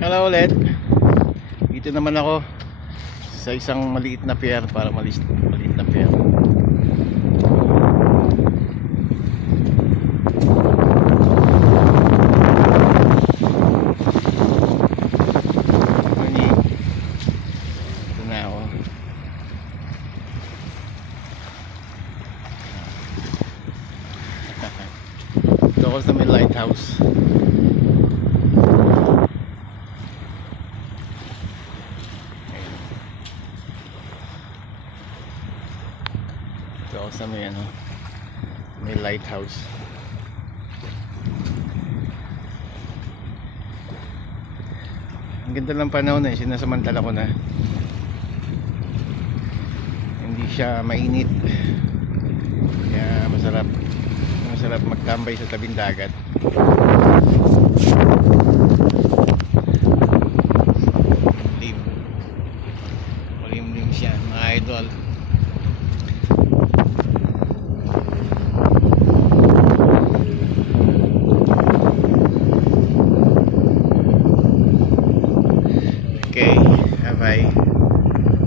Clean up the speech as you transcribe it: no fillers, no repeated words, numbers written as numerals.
Hello ulit. Dito naman ako sa isang maliit na pier, para maliit na pier. Morning. Ito na ako. Ito ako sa may lighthouse. Ito ako sa may lighthouse. Ang ganda ng panahon sinasamantala ko na hindi siya mainit, kaya masarap magtambay sa tabing dagat. Malimlim siya mga idol. Okay, bye bye.